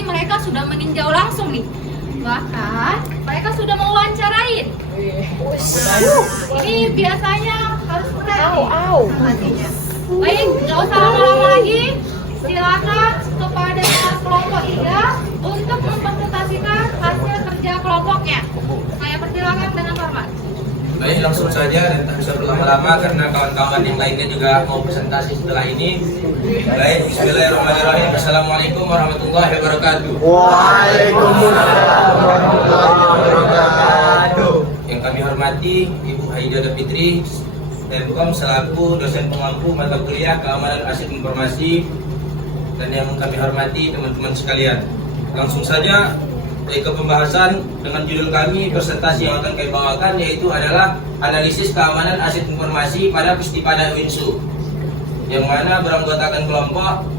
berarti mereka sudah meninjau langsung nih. Bahkan mereka sudah mewawancarain. Ini biasanya harus berani nantinya. Baik, nggak usah lama-lama lagi. Silakan kepada kelompok IGA untuk mempresentasikan hasil kerja kelompoknya. Saya persilakan dengan hormat. Baik, langsung saja dan tak bisa berlama-lama karena kawan-kawan yang lainnya juga mau presentasi setelah ini. Baik, bismillahirrahmanirrahim. Assalamualaikum warahmatullahi wabarakatuh. Waalaikumsalam warahmatullahi wabarakatuh. Yang kami hormati Ibu Haida Fitri, Pemkom selaku dosen pengampu mata kuliah Keamanan Aset Informasi, dan yang kami hormati teman-teman sekalian. Langsung saja ke pembahasan dengan judul kami presentasi yang akan kami bawakan, yaitu adalah analisis keamanan aset informasi pada Pustipada Winsu, yang mana beranggotakan kelompok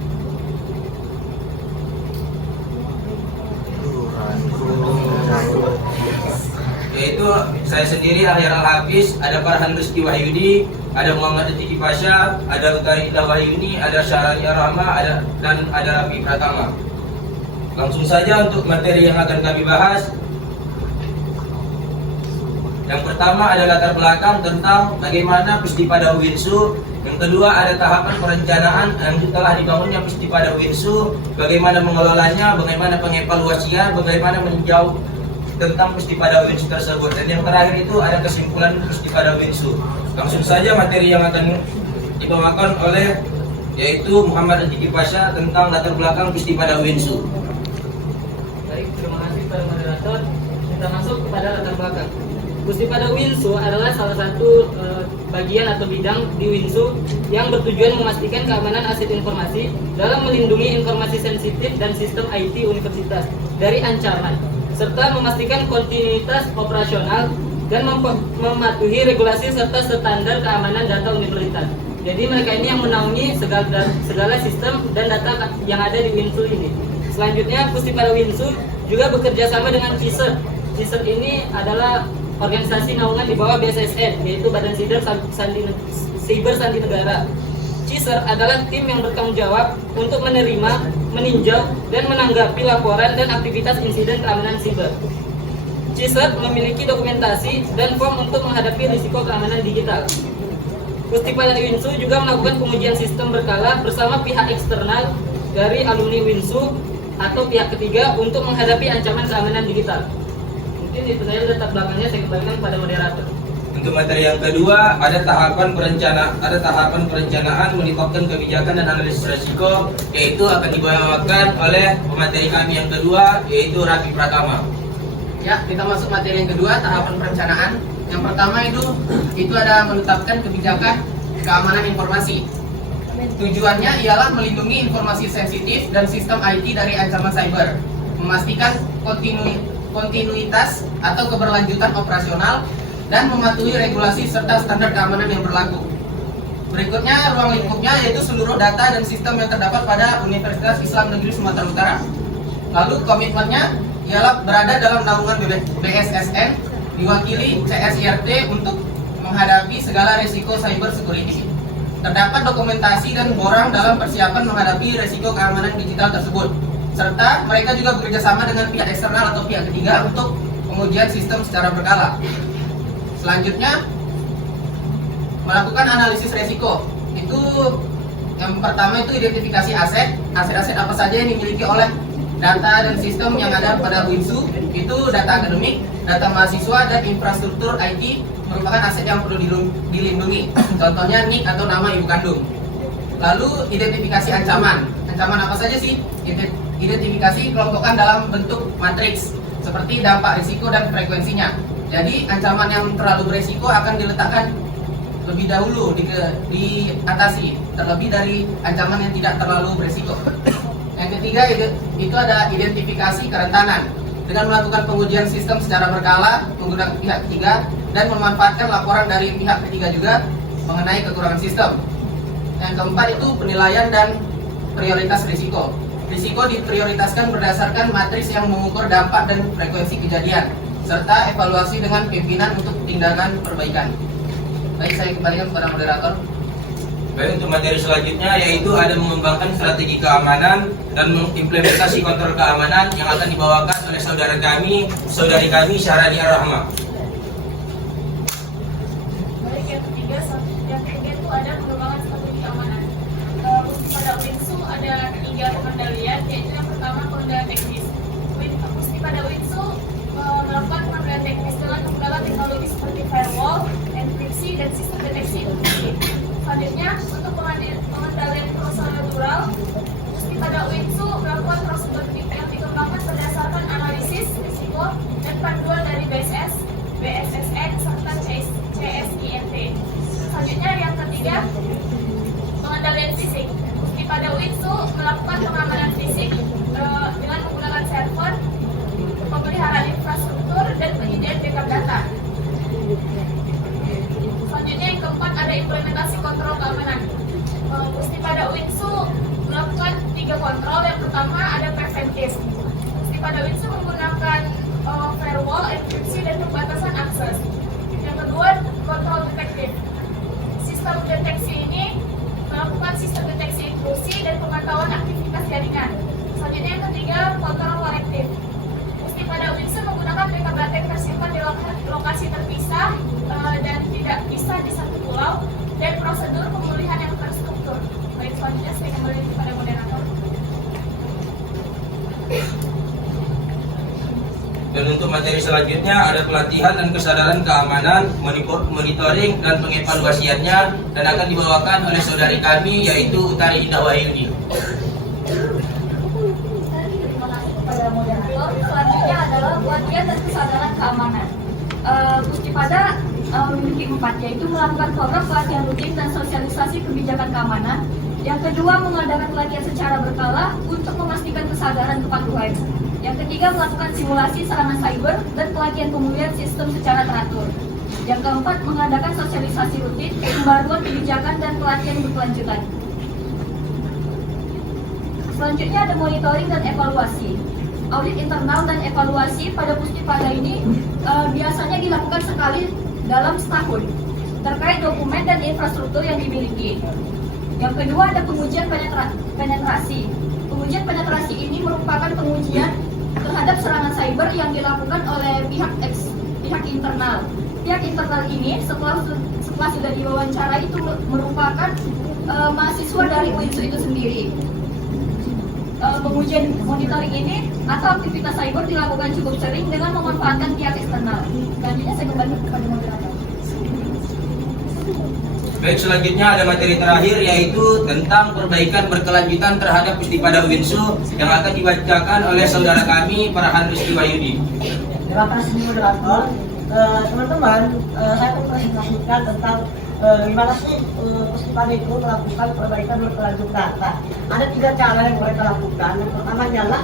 yaitu saya sendiri Ahyar Al-Hafiz, ada Farhan Rizky Wahyudi, ada Muhammad Atiqi Pasha, ada Utari Indah Wahyuni, ada Syahrani Ar-Rahma, dan ada Rafi Pratama. Langsung saja untuk materi yang akan kami bahas. Yang pertama adalah latar belakang tentang bagaimana Pustipada Winsu. Yang kedua ada tahapan perencanaan yang telah dibangunnya Pustipada Winsu, bagaimana mengelolanya, bagaimana pengevaluasian, bagaimana meninjau tentang Pustipada Winsu tersebut. Dan yang terakhir itu ada kesimpulan Pustipada Winsu. Langsung saja materi yang akan dibawakan oleh yaitu Muhammad Atiqi Pasha tentang latar belakang Pustipada Winsu. Baik, terima kasih para moderator. Kita masuk kepada latar belakang. Pustipada Winsu adalah salah satu bagian atau bidang di Winsu yang bertujuan memastikan keamanan aset informasi dalam melindungi informasi sensitif dan sistem IT universitas dari ancaman, serta memastikan kontinuitas operasional dan mematuhi regulasi serta standar keamanan data universitas. Jadi mereka ini yang menaungi segala sistem dan data yang ada di Winsu ini. Selanjutnya, Pustipada Winsu juga bekerja sama dengan CISER. CISER ini adalah organisasi naungan di bawah BSSN, yaitu Badan Siber Sandi Negara. CISER adalah tim yang bertanggung jawab untuk menerima, meninjau, dan menanggapi laporan dan aktivitas insiden keamanan siber. CISER memiliki dokumentasi dan form untuk menghadapi risiko keamanan digital. Pustipada Winsu juga melakukan pengujian sistem berkala bersama pihak eksternal dari alumni Winsu atau pihak ketiga untuk menghadapi ancaman keamanan digital. Mungkin itu saya latar belakangnya, saya kembalikan pada moderator. Untuk materi yang kedua ada tahapan perencanaan menetapkan kebijakan dan analisis risiko, yaitu akan dibawakan oleh pemateri kami yang kedua, yaitu Rafi Pratama. Ya, kita masuk materi yang kedua, tahapan perencanaan. Yang pertama itu ada menetapkan kebijakan keamanan informasi. Tujuannya ialah melindungi informasi sensitif dan sistem IT dari ancaman cyber, memastikan kontinuitas atau keberlanjutan operasional, dan mematuhi regulasi serta standar keamanan yang berlaku. Berikutnya ruang lingkupnya yaitu seluruh data dan sistem yang terdapat pada Universitas Islam Negeri Sumatera Utara. Lalu komitmennya ialah berada dalam naungan BSSN, diwakili CSIRT untuk menghadapi segala risiko cyber security. Terdapat dokumentasi dan borang dalam persiapan menghadapi risiko keamanan digital tersebut, serta mereka juga bekerjasama dengan pihak eksternal atau pihak ketiga untuk pengujian sistem secara berkala. Selanjutnya, melakukan analisis risiko. Itu yang pertama itu identifikasi aset-aset apa saja yang dimiliki oleh data dan sistem yang ada pada Winsu. Itu data akademik, data mahasiswa, dan infrastruktur IT merupakan aset yang perlu dilindungi. Contohnya NIK atau nama ibu kandung. Lalu identifikasi ancaman. Ancaman apa saja sih? Identifikasi kelompokan dalam bentuk matriks seperti dampak risiko dan frekuensinya. Jadi ancaman yang terlalu beresiko akan diletakkan lebih dahulu diatasi, terlebih dari ancaman yang tidak terlalu beresiko. Yang ketiga itu ada identifikasi kerentanan dengan melakukan pengujian sistem secara berkala menggunakan pihak ketiga dan memanfaatkan laporan dari pihak ketiga juga mengenai kekurangan sistem. Yang keempat itu penilaian dan prioritas risiko. Risiko diprioritaskan berdasarkan matriks yang mengukur dampak dan frekuensi kejadian, serta evaluasi dengan pimpinan untuk tindakan perbaikan. Baik, saya kembalikan kepada moderator. Baik, untuk materi selanjutnya yaitu ada mengembangkan strategi keamanan dan mengimplementasi kontrol keamanan yang akan dibawakan oleh saudari kami Syahrani Ar-Rahma. Baik, yang ketiga itu ada pengembangan strategi keamanan. Pada Winsu ada 3 pengendalian, yaitu yang pertama pengendalian teknis. Pada Winsu melakukan pengendalian teknis dengan menggunakan teknologi seperti firewall, enkripsi, dan sistem deteksi intrusi. Selanjutnya, untuk pengendalian prosedural, pada Winsu melakukan prosedur yang dikembangkan berdasarkan analisis risiko dan panduan dari BSS, BSSN, serta CSINT. Selanjutnya, yang ketiga, pengendalian fisik. Pada Winsu melakukan pengamanan fisik dengan menggunakan server, pemeliharaan infrastruktur, dan penyediaan backup data. Selanjutnya yang keempat ada implementasi kontrol keamanan. Pada Winsu melakukan 3 kontrol. Yang pertama ada preventif. Pada Winsu menggunakan firewall, enkripsi, dan pembatasan akses. Yang kedua kontrol detektif. Sistem deteksi ini melakukan sistem deteksi intrusi dan pemantauan aktivitas jaringan. Selanjutnya yang ketiga kontrol korektif. Pada Winsu menggunakan backup data yang tersimpan di lokasi terpisah dan tidak bisa di satu pulau, dan prosedur pemulihan yang terstruktur. Baik, selanjutnya saya kembali kepada moderator. Dan untuk materi selanjutnya ada pelatihan dan kesadaran keamanan, monitoring dan pengevaluasiannya, dan akan dibawakan oleh saudari kami yaitu Utari Indah Wahyudi. Kepada moderator, selanjutnya adalah pelatihan dan kesadaran keamanan. Pustipada memiliki 4, yaitu melakukan program pelatihan rutin dan sosialisasi kebijakan keamanan. Yang kedua, mengadakan pelatihan secara berkala untuk memastikan kesadaran kepatuhan. Yang ketiga, melakukan simulasi serangan cyber dan pelatihan pemulihan sistem secara teratur. Yang keempat, mengadakan sosialisasi rutin, pembaruan kebijakan dan pelatihan berkelanjutan. Selanjutnya ada monitoring dan evaluasi. Audit internal dan evaluasi pada Pustipada ini biasanya dilakukan sekali dalam setahun terkait dokumen dan infrastruktur yang dimiliki. Yang kedua ada pengujian penetrasi. Pengujian penetrasi ini merupakan pengujian terhadap serangan cyber yang dilakukan oleh pihak internal. Pihak internal ini setelah sudah diwawancara itu merupakan mahasiswa dari Winsu itu sendiri. Pengujian monitoring ini atau aktivitas cyber dilakukan cukup sering dengan memanfaatkan pihak eksternal. Selanjutnya saya kembali kepada moderator. Baik, selanjutnya ada materi terakhir yaitu tentang perbaikan berkelanjutan terhadap Pustipada Winsu yang akan dibacakan oleh saudara kami Farhan Rizky Wahyudi. Terima kasih moderator. Teman-teman, saya akan presentasikan tentang gimana sih Pustipada itu melakukan perbaikan berkelanjutan. Nah, ada 3 cara yang mereka lakukan. Yang pertama adalah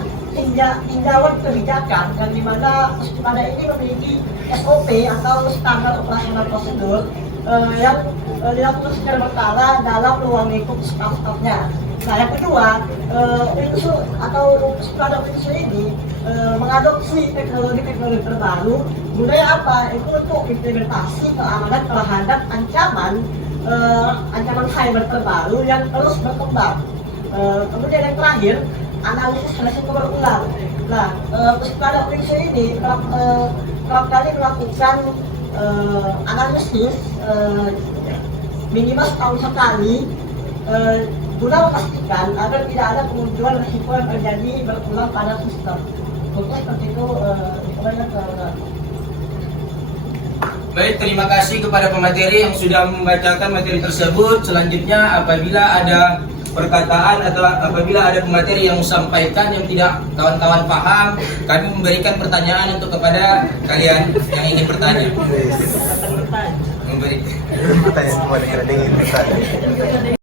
tinjauan kebijakan, yang dimana Pustipada ini memiliki SOP atau standar operasional prosedur yang dilakukan secara berkala dalam ruang lingkup staf-stafnya. Nah, yang kedua, Winsu atau Pustipada Winsu ini mengadopsi teknologi terbaru. Budaya apa? Itu untuk implementasi keamanan terhadap ancaman cyber terbaru yang terus berkembang. Kemudian yang terakhir, analisis resiko berulang. Nah, Pustipada Winsu ini kerap kali melakukan analisis minimal setahun sekali guna memastikan agar tidak ada kemunculan risiko yang terjadi berulang pada sistem. Mungkin seperti itu. Baik, terima kasih kepada pemateri yang sudah membacakan materi tersebut. Selanjutnya apabila ada perkataan atau apabila ada pemateri yang sampaikan yang tidak kawan-kawan paham, kami memberikan pertanyaan untuk kepada kalian yang ingin bertanya. Memberikan. Pertanyaan kepada yang ingin bertanya.